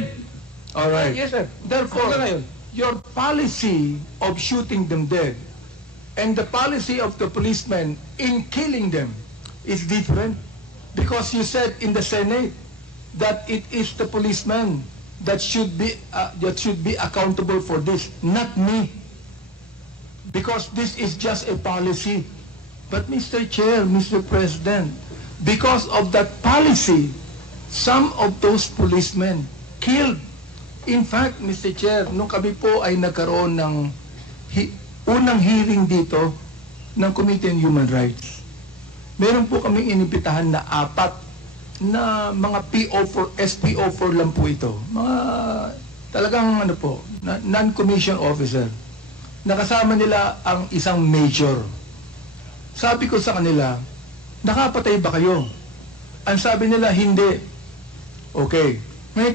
dead. All right. Yes, sir. Therefore, your policy of shooting them dead and the policy of the policemen in killing them is different because you said in the Senate that it is the policeman that should be uh, that should be accountable for this, not me. Because this is just a policy. But Mr. Chair, Mr. President, because of that policy, some of those policemen killed In fact, Mr. Chair, nung kami po ay nagkaroon ng hi- unang hearing dito ng Committee on Human Rights, meron po kaming inibitahan na apat na mga PO4, SPO4 lang po ito. Mga talagang ano po, non-commissioned officer. Nakasama nila ang isang major. Sabi ko sa kanila, nakapatay ba kayo? Ang sabi nila, hindi. Okay. Ngayon